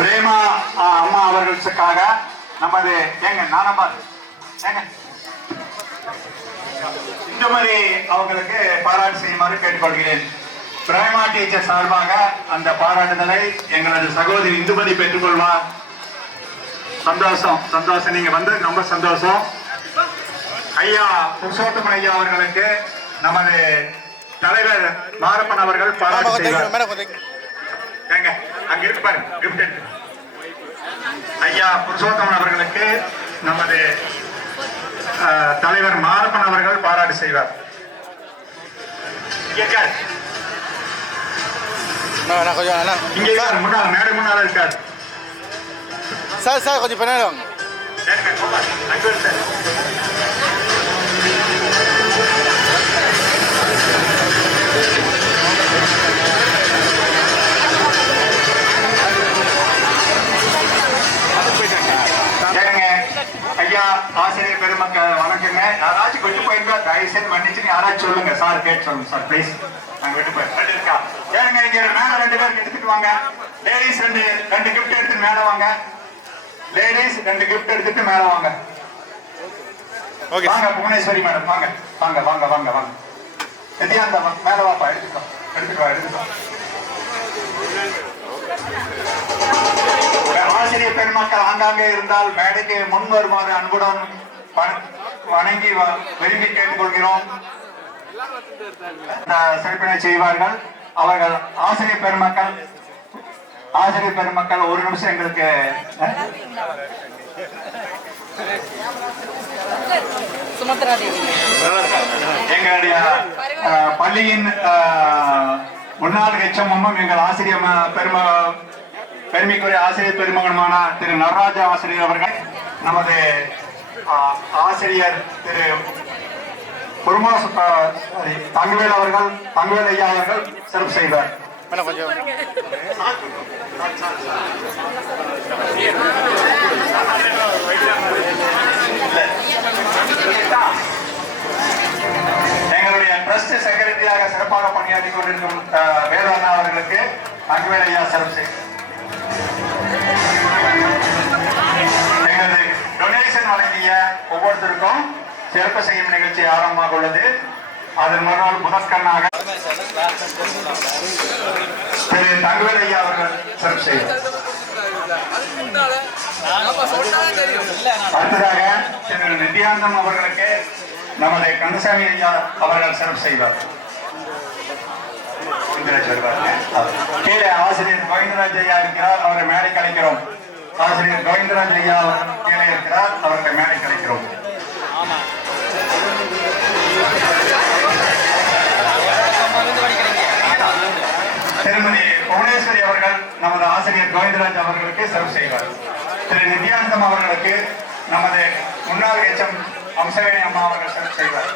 பிரேமா அம்மா அவர்களுக்காக நமது நானம்பாள் இந்துமதி அவங்களுக்கு பாராட்டு செய்யுமாறு கேட்டுக்கொள்கிறேன். பிரேமா டீச்சர் சார்பாக அந்த பாராட்டுதலை எங்களது சகோதரி இந்துமதி பெற்றுக்கொள்வார். சந்தோஷம் நீங்க வந்து ரொம்ப சந்தோஷம். ஐயா புருஷோத்தமன் ஐயா அவர்களுக்கு நமது தலைவர் மாரப்பன் அவர்கள் பாராட்டு செய்வார். அங்க இருக்கு பாருங்க, கிஃப்ட் எடுத்து ஐயா புருஷோத்தமன் அவர்களுக்கு நமது தலைவர் மாரப்பன் அவர்கள் பாராட்டு செய்வார். இங்க முன்னாள் மேடை முன்னால இருக்காரு சார் கொஞ்சம் பின்னாடி வாங்க. ஐயா ஆசிரியர் பெருமக்கள் வணக்கங்க. யாராச்சும் விட்டு போயிருந்தா தயவு செய்து மன்னிச்சு யாராச்சும் சொல்லுங்க. சார் கேட்டு சொல்லுங்க சார் ப்ளீஸ். நாங்க விட்டு போயிருக்கோம் இருக்கா ஏங்க. இங்க மேல 2 பேருக்கு எடுத்துட்டு வாங்க. லேடிஸ் 2 கிஃப்ட் எடுத்துட்டு மேல வாங்க. லேடிஸ் 2 கிஃப்ட் எடுத்துட்டு மேல வாங்க. வாங்க புவனேஸ்வரி மேடம், வாங்க வாங்க வாங்க வாங்க வாங்க. நித்யாந்த மேல வாப்பா, எடுத்துக்கோ. ஆசிரியர் பெருமக்கள் ஆங்காங்கே இருந்தால் மேடைக்கு முன் வருமாறு அன்புடன் வணங்கி விரும்பி கேட்டுக்கொள்கிறோம். சிறப்பினை செய்வார்கள் அவர்கள். ஆசிரியர் பெருமக்கள் ஒரு நிமிஷம் எங்களுக்கு எங்களுடைய பள்ளியின் முன்னாள் ஹெச்எம்மும் எங்கள் ஆசிரியர் பெருமைக்குரிய ஆசிரியர் பெருமகனுமான திரு நடராஜ ஆசிரியர் அவர்கள் நமது ஆசிரியர் திரு தங்கவேல் அவர்கள், தங்கவேல் ஐயா அவர்கள் சிறப்பு செய்வார். தங்கவேல் ஐயா சிறப்பு செய்கிறார். எங்களது டொனேஷன் வழங்கிய ஒவ்வொருத்தருக்கும் சிறப்பு செய்யும் நிகழ்ச்சி ஆரம்பமாக உள்ளது. அதன் மறுநாள் முதற்கண்ணாக திரு தங்கவேல் ஐயா அவர்கள் சிறப்பு செய்கிறார். அடுத்ததாக திரு நித்யானந்தம் அவர்களுக்கு நமது கந்தசாமி ஐயா அவர்கள் சிறப்பு செய்வார். கீழே ஆசிரியர் கோவிந்தராஜ் ஐயா இருக்கிறார், அவரை மேடை கலைக்கிறோம். ஆசிரியர் கோவிந்தராஜ் ஐயா அவர்கள் கீழே இருக்கிறார், அவர்களை மேடை கலைக்கிறோம். திருமதி புவனேஸ்வரி அவர்கள் நமது ஆசிரியர் கோவிந்தராஜ் அவர்களுக்கு சிறப்பு செய்வார். திரு நித்யானந்தம் அவர்களுக்கு நமது முன்னாள் எச்எம் அம்சவேணி அம்மா அவர்கள் சிறப்பு செய்வார்.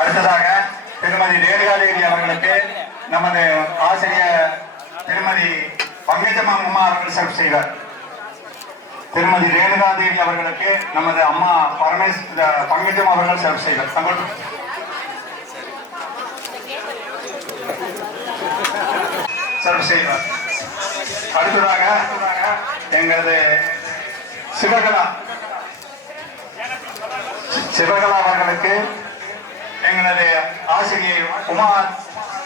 அடுத்ததாக திருமதி ரேணுகாதேவி அவர்களுக்கு நமது ஆசிரியர் திருமதி பங்கஜம் அம்மா அவர்கள் சிறப்பு செய்வார். திருமதி ரேணுகாதேவி அவர்களுக்கு நமது அம்மா பங்கஜம் அவர்கள் சிறப்பு செய்வார். சிறப்பு செய்வார். அடுத்ததாக எங்களது சிவகலா அவர்களுக்கு எங்களது ஆசிரியை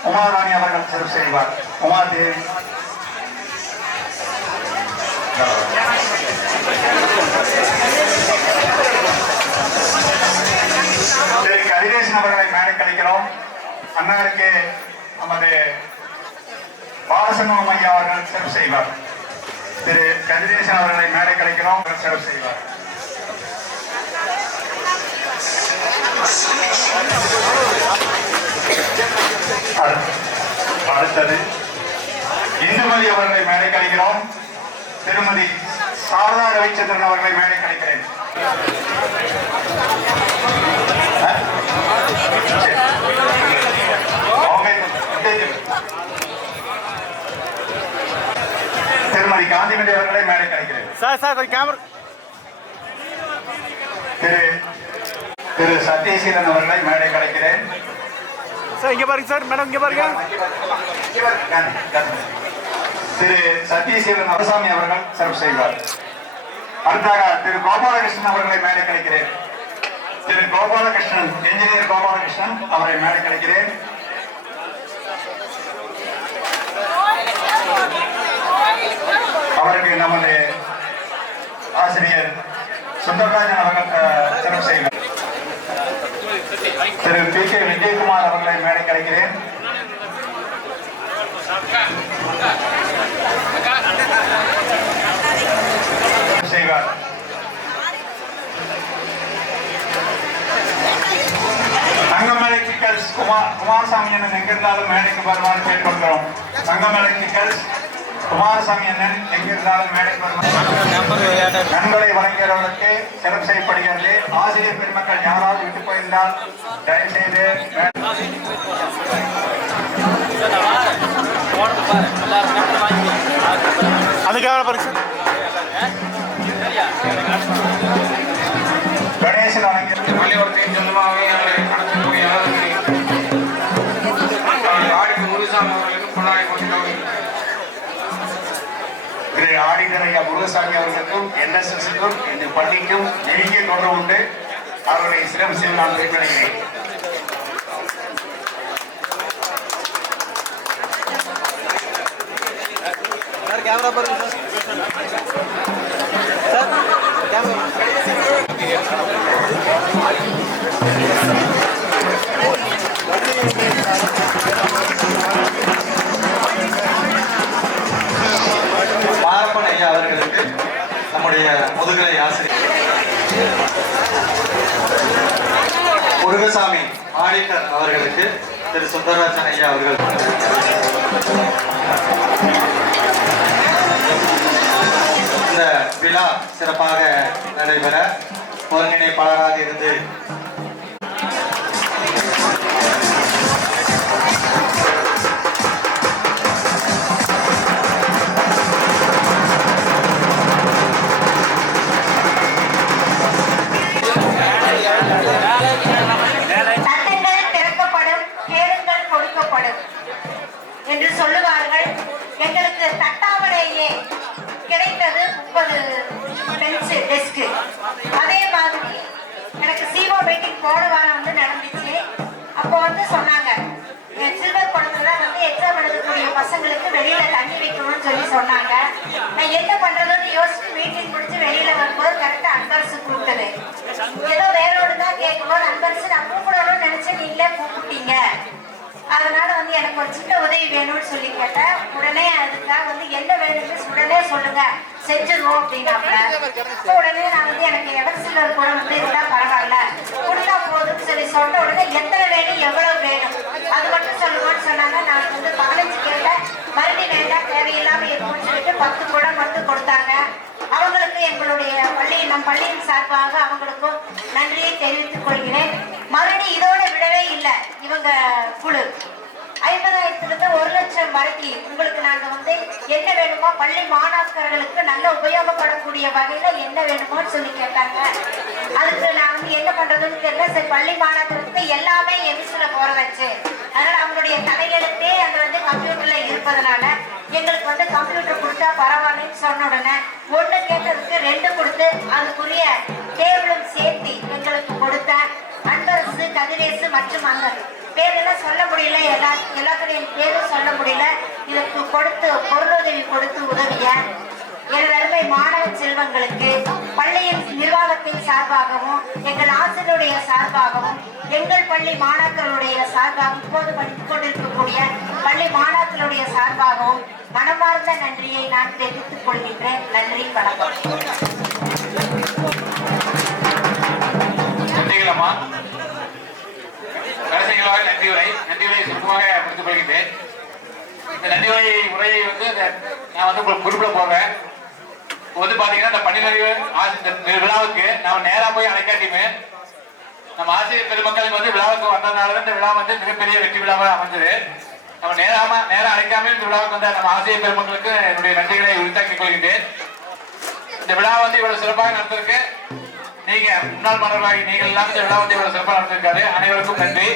உமாராணி அவர்கள் சிறப்பு செய்வார். உமாதேவி திரு கதிரேசன் அவர்களை மேடை கழிக்கிறோம். அண்ணாருக்கு நமது பாலசண்முகம் ஐயா அவர்கள் சிறப்பு செய்வார். திரு கதிரேசன் அவர்களை மேடை கழிக்கிறோம், சிறப்பு செய்வார். அடுத்தது இந்துமதி அவர்களை மேடை கழிக்கிறோம். திருமதி சாரதா ரவிச்சந்திரன் அவர்களை மேடை கழிக்கிறேன். திருமதி காந்திமதி அவர்களை மேடை கழிக்கிறேன். திரு சத்யசீலன் அவர்களை மேடை கலைக்கிறேன். இங்க பாருங்க சார், மேடம் இங்க பாருங்க. திரு சத்யசீலன் அரசாமி அவர்கள் சிறப்பு செய்வார். அடுத்தாக திரு கோபாலகிருஷ்ணன் அவர்களை மேடை கலைக்கிறேன். திரு கோபாலகிருஷ்ணன், என்ஜினியர் கோபாலகிருஷ்ணன் அவரை மேடை கலைக்கிறேன். அவருக்கு நமது ஆசிரியர் சுந்தரராஜன் அவர்கள் சிறப்பு செய்வார். திரு பி கே விஜயகுமார் அவர்களை மேடை கலைக்கிறேன். செய்வார். தங்கமலை கிக்கல்ஸ் குமாரசாமி அண்ணன் எங்கிருந்தாலும் மேடைக்கு வருவார் கேட்டுக்கொள்கிறோம். தங்கமலை கிக்கல்ஸ் குமாரசாமி அண்ணன் எங்கிருந்தாலும் மேடைக்கு வருவார். நன்கொடை வழங்குகிறவர்களுக்கு சிறப்பு செய்யப்படுகிறது. ஆசிரியர் பெருமக்கள் யாராவது விட்டு போயிருந்தால் தயவு செய்து அதுக்காக பாருங்க கணேசன் வழங்கிய பள்ளிக்கூடத்தின் சொந்தமாக எங்களை நடத்தக்கூடிய ஆடிக்கு முருகசாமி அவர்களுக்கு பொன்னாடை கொடுக்கிறோம். திரு ஆடிதரையா முருகசாமி அவர்களுக்கும் NSSக்கும் இந்த பள்ளிக்கும் நெருங்கிய தொடர்பு உண்டு. அவர்களை சிறப்பு செய்து நான் குறிப்பிடுகிறேன். கேமரா பாருங்க சார், கேமரா மாரப்பன் ஐயா அவர்களுக்கு நம்முடைய முதுகலை ஆசிரியர் முருகசாமி ஆடிட்டர் அவர்களுக்கு திரு சுந்தரராஜன் ஐயா அவர்கள் இந்த விழா சிறப்பாக நடைபெற ஒருங்கிணைப்பாளராக இருந்து சட்டங்கள் திறக்கப்படும் பசங்களுக்கு வெளியில தண்ணி வைக்கணும்னு சொல்லி சொன்னாங்க. நான் என்ன பண்றதுன்னு யோசிச்சு மீட்டிங் முடிச்சு வெளியில வரும்போது கரெக்டா அன்பரசு கூப்பிட்டது. ஏதோ வேற ஒண்ணுதான் கேட்கும்போது அன்பரசு நான் கூப்பிடணும்னு நினைச்சு நீங்களே கூப்பிட்டீங்க, அதனால வந்து எனக்கு ஒரு சின்ன உதவி வேணும்னு சொல்லி கேட்டேன். உடனே அதுக்காக வந்து என்ன வேணும்னு உடனே சொல்லுங்க செஞ்சிருவோம் அப்படின்னாப்ல. உடனே நான் வந்து எனக்கு எவர்சிலர் கூட வந்து இருந்தா பரவாயில்ல கொடுத்தா போதும்னு சொல்லி சொன்ன உடனே எத்தனை வேணும் எவ்வளவு வேணும் அது மட்டும் சொல்லுவோம்னு சொன்னாங்க. நான் வந்து 15 கேட்டேன், மறுபடியும் வேண்டாம் தேவையில்லாம இருக்கும்னு சொல்லிட்டு 10 குடம் மட்டும் கொடுத்தாங்க. அவங்களுக்கு எங்களுடைய நம் பள்ளியின் சார்பாக அவங்களுக்கும் நன்றியை தெரிவித்துக் கொள்கிறேன். மறுபடியும் இதோட விடவே இல்லை இவங்க குழு 50,000 1 லட்சம் வரைக்கும் உங்களுக்கு நாங்க வந்து என்ன வேணுமோ பள்ளி மாணாக்கர்களுக்கு நல்ல உபயோகப்படக்கூடிய வகையில என்ன வேணுமோன்னு சொல்லி கேட்டாங்க. அதுக்கு நான் வந்து என்ன பண்றதுன்னு தெரியல. சரி பள்ளி மாணாக்கருக்கு எல்லாமே எமிசில போற வச்சு அதனால அவங்களுடைய தலையெழுத்தே அங்க வந்து கம்ப்யூட்டர்ல இருப்பதனால எங்களுக்கு வந்து கம்ப்யூட்டர் கொடுத்தா பரவாயில்லன்னு சொன்ன உடனே 1 கேட்டதுக்கு 2 கொடுத்து அதுக்குரிய டேபிளும் சேர்த்து எங்களுக்கு கொடுத்த அன்பரசு, கதிரேசு மற்றும் அங்க பேரெல்லாம் சொல்ல முடியல, எல்லாத்துடைய பேரும் சொல்ல முடியல. இதற்கு கொடுத்து பொருளுதவி கொடுத்து உதவிய எனது அருமை மாணவ செல்வங்களுக்கு பள்ளியின் நிர்வாகத்தின் சார்பாகவும் எங்கள் ஆசிரியருடைய சார்பாகவும் எங்கள் பள்ளி மாணாக்கருடைய சார்பாகவும் இப்போது படித்துக் கொண்டிருக்கக்கூடிய பள்ளி மாணாக்கருடைய சார்பாகவும் மனமார்ந்த நன்றியை நான் தெரிவித்துக் கொள்கின்றேன். நன்றி, வணக்கம். நன்றிகளம்மா. கடைசிகளாக நன்றி உரை சுருக்கமாக முடித்துக் கொள்கின்றேன். இந்த நன்றி உரையை வந்து நான் வந்து உங்களுக்கு குறிப்பிட போறேன். வந்து பாத்தீங்கன்னா இந்த பணிநிறைவு இந்த விழாவுக்கு நம்ம நேரா போய் அழைக்காட்டியுமே நம்ம ஆசிரியர் பெருமக்களுக்கு வந்து விழாவுக்கு வந்ததுனால இந்த விழா வந்து மிகப்பெரிய வெற்றி விழாவாக அமைஞ்சது. நம்ம நேரம் அழைக்காம இந்த விழாவுக்கு வந்த நம்ம ஆசிரியர் பெருமக்களுக்கு என்னுடைய நன்றிகளை உரித்தாக்கிக் கொள்கின்றேன். இந்த விழா வந்து இவ்வளவு சிறப்பாக நடந்திருக்கு. நீங்க முன்னாள் மாணவர்களாகி நீங்கள் எல்லாம் இந்த விழா வந்து இவ்வளவு சிறப்பாக நடந்திருக்காரு. அனைவருக்கும் நன்றி.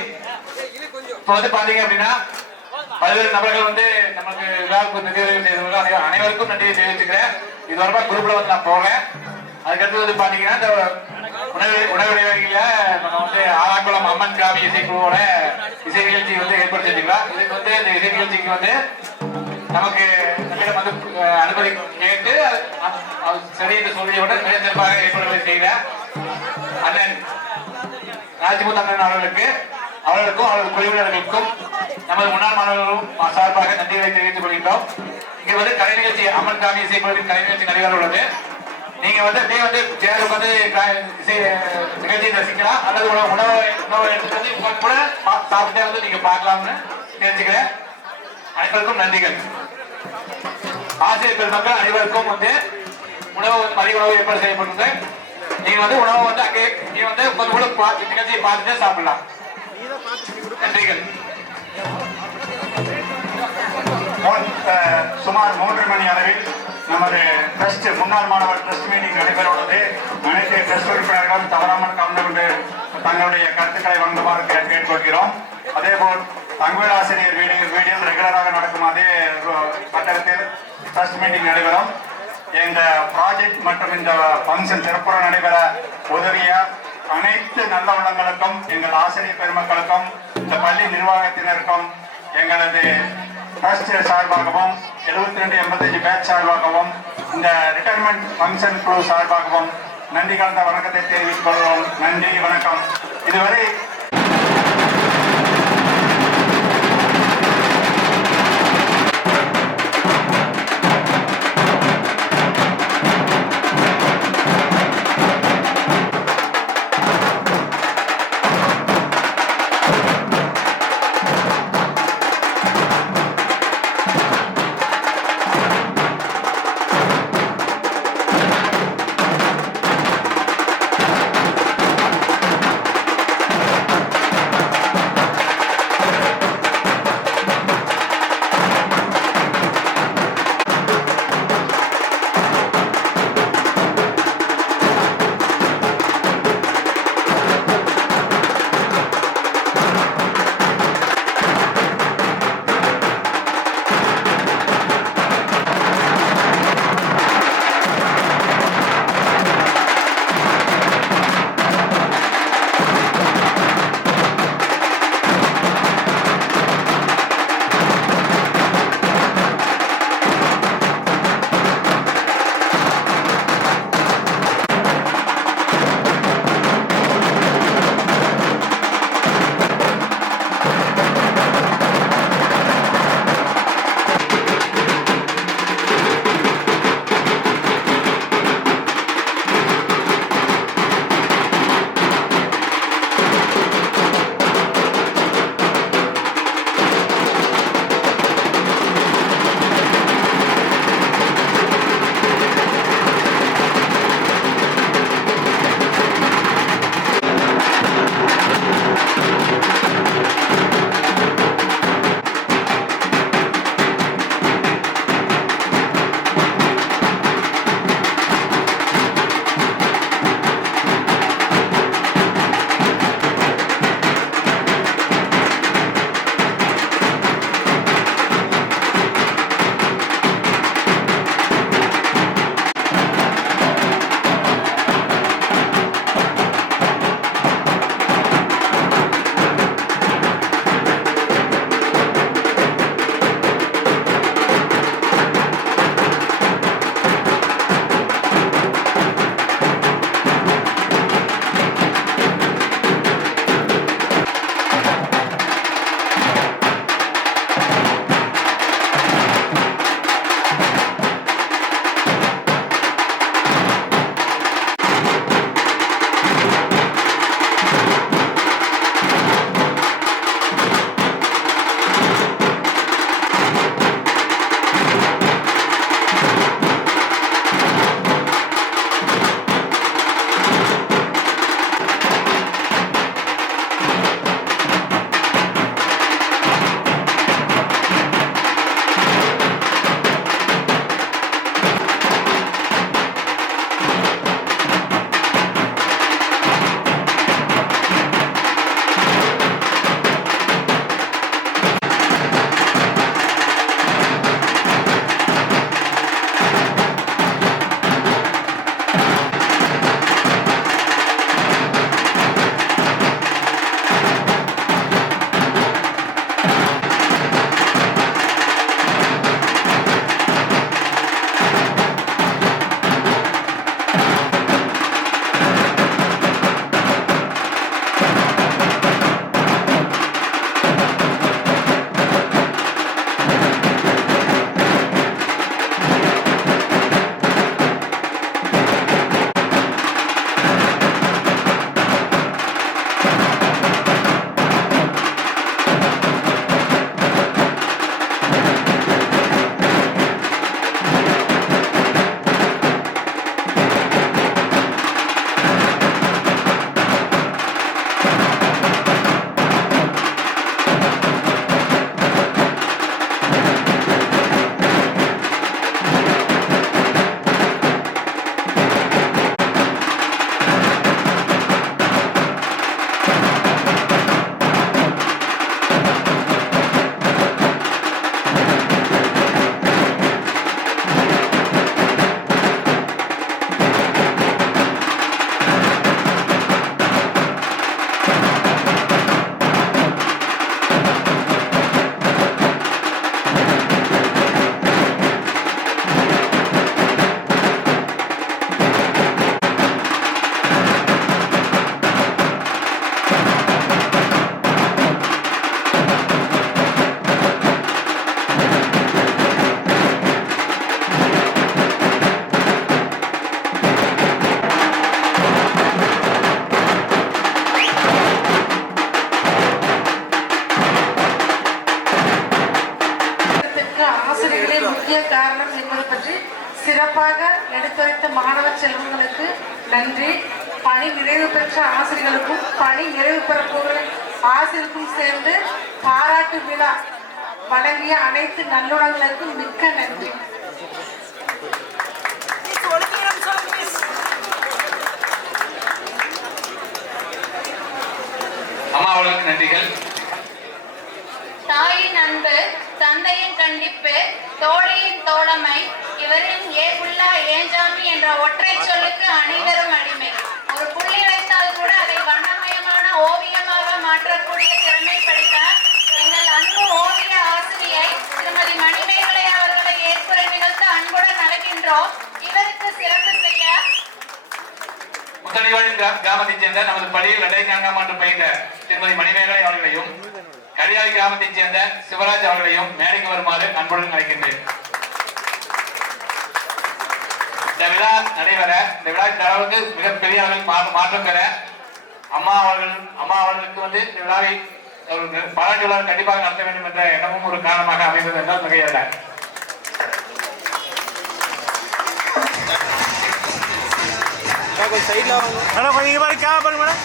இப்ப வந்து பாத்தீங்க அப்படின்னா பல்வேறு நபர்கள் வந்து நமக்கு விழாவுக்கு நிதியுதவி செய்தவர்கள் அனைவருக்கும் நன்றியை தெரிவிச்சுக்கிறேன். இது வரப்பா குரூப்ல வந்து நான் போறேன். அதுக்கடுத்து வந்து பாத்தீங்கன்னா இந்த உணவிடைவகையில நம்ம வந்து ஆலாக்குளம் அம்மன் கிராமி இசைக்குழுவோட இசை நிகழ்ச்சி வந்து ஏற்பாடு செஞ்சுக்கலாம். இதுக்கு வந்து இந்த இசை நிகழ்ச்சிக்கு வந்து நமக்கு நம்மிடம் வந்து அனுமதி கேட்டு சரி என்று சொல்லியோட மிக சிறப்பாக ஏற்பாடுகளை செய்த அண்ணன் ராஜ்முத் அண்ணன் அவர்களுக்கும் அவரது குழுவினர்களுக்கும் நமது முன்னாள் மாணவர்களும் சார்பாக நன்றிகளை தெரிவித்துக் கொள்கின்றோம். இங்க வந்து கலை நிகழ்ச்சி அம்மன் காமி இசைக்குழுவின் கலை நிகழ்ச்சி நடைபெற உள்ளது. நீங்க வந்து அப்படியே வந்து சேர் வந்து நிகழ்ச்சியை ரசிக்கலாம் அல்லது உணவு எடுத்துட்டு வந்து கூட சாப்பிட்டே வந்து நீங்க பார்க்கலாம்னு தெரிஞ்சுக்கிறேன். அனைவருக்கும் நன்றிகள். ஆசிரியர் பெருமக்கள் அனைவருக்கும் வந்து உணவு மதிய உணவு ஏற்பாடு செய்யப்பட்டது. நீங்க வந்து உணவு வந்து அங்கே நீங்க வந்து கொஞ்சம் கூட நிகழ்ச்சியை பார்த்துட்டு சாப்பிடலாம். நன்றிகள். சுமார் 3 மணி அளவில் நமது ட்ரஸ்ட் முன்னாள் மாணவர் ட்ரஸ்ட் மீட்டிங் நடைபெற உள்ளது. அனைத்து ட்ரஸ்ட் உறுப்பினர்களும் தவறாமல் கலந்து கொண்டு தங்களுடைய கருத்துக்களை வழங்குமாறு கேட்டுக்கொள்கிறோம். அதேபோல் தங்கவேல் ஆசிரியர் வீடியோ ரெகுலராக நடக்கும் அதே கட்டடத்தில் ட்ரஸ்ட் மீட்டிங் நடைபெறும். இந்த ப்ராஜெக்ட் மற்றும் இந்த ஃபங்க்ஷன் சிறப்புற நடைபெற உதவிய அனைத்து நல்ல உள்ளங்களுக்கும் எங்கள் ஆசிரியர் பெருமக்களுக்கும் இந்த பள்ளி நிர்வாகத்தினருக்கும் எங்களது ட்ரஸ்ட் சார்பாகவும் 7285 பேட்ச் சார்பாகவும் இந்த ரிட்டையர்மெண்ட் ஃபங்க்ஷன் குழு சார்பாகவும் நன்றி கலந்த வணக்கத்தை தெரிவித்துக் கொள்வோம். நன்றி, வணக்கம். இதுவரை என்பது பற்றி சிறப்பாக எடுத்துரைத்த மாணவ செல்வங்களுக்கு நன்றி. பணி நிறைவு பெற்ற ஆசிரியர்களுக்கும் பணி நிறைவு பெறப்போகிற ஆசிரியருக்கும் சேர்ந்து பாராட்டு விழா வழங்கிய அனைத்து நல்லுணங்களுக்கும் மிக்க நன்றி. அம்மா அவர்களுக்கு நன்றிகள். தாயின் அன்பு, தந்தையின் கண்டிப்பு, தோழியின் தோழமை, இவரின் ஏகுல்லா ஏஞ்சாமி என்ற ஒற்றை சொல்லுக்கு அனைவரும் அடிமை. ஒரு புள்ளி வைத்தால் கூட அதை வண்ணமயமான ஓவியமாக மாற்றக்கூடிய திறமை படைத்த எங்கள் அன்பு ஓவிய ஆசிரியை திருமதி மணிமேகலை அவர்களை ஏற்புரை நிகழ்த்த அன்புடன் அழைக்கின்றோம். இவருக்கு சிறப்பு செய்ய முத்தடிவாழ் கிராமத்தைச் சேர்ந்த நமது பள்ளியில் 2004ஆம் ஆண்டு பயின்ற திருமதி மணிமேகலை அவர்களையும், கடியாளி கிராமத்தைச் சேர்ந்த சிவராஜ் அவர்களையும் மேடைக்கு வருமாறு அன்புடன் அழைக்கின்றேன். இந்த விழா நடைபெற, இந்த விழா இந்த அளவுக்கு மிகப்பெரிய அளவில் மாற்றம் பெற அம்மா அவர்களுக்கு இந்த விழாவை பாராட்டு விழா கண்டிப்பாக நடத்த வேண்டும் என்ற எண்ணமும் ஒரு காரணமாக அமைந்தது என்றால் மிகையல்ல. மேடம் கொஞ்சம் இங்கே பாருங்க, பாருங்க மேடம்.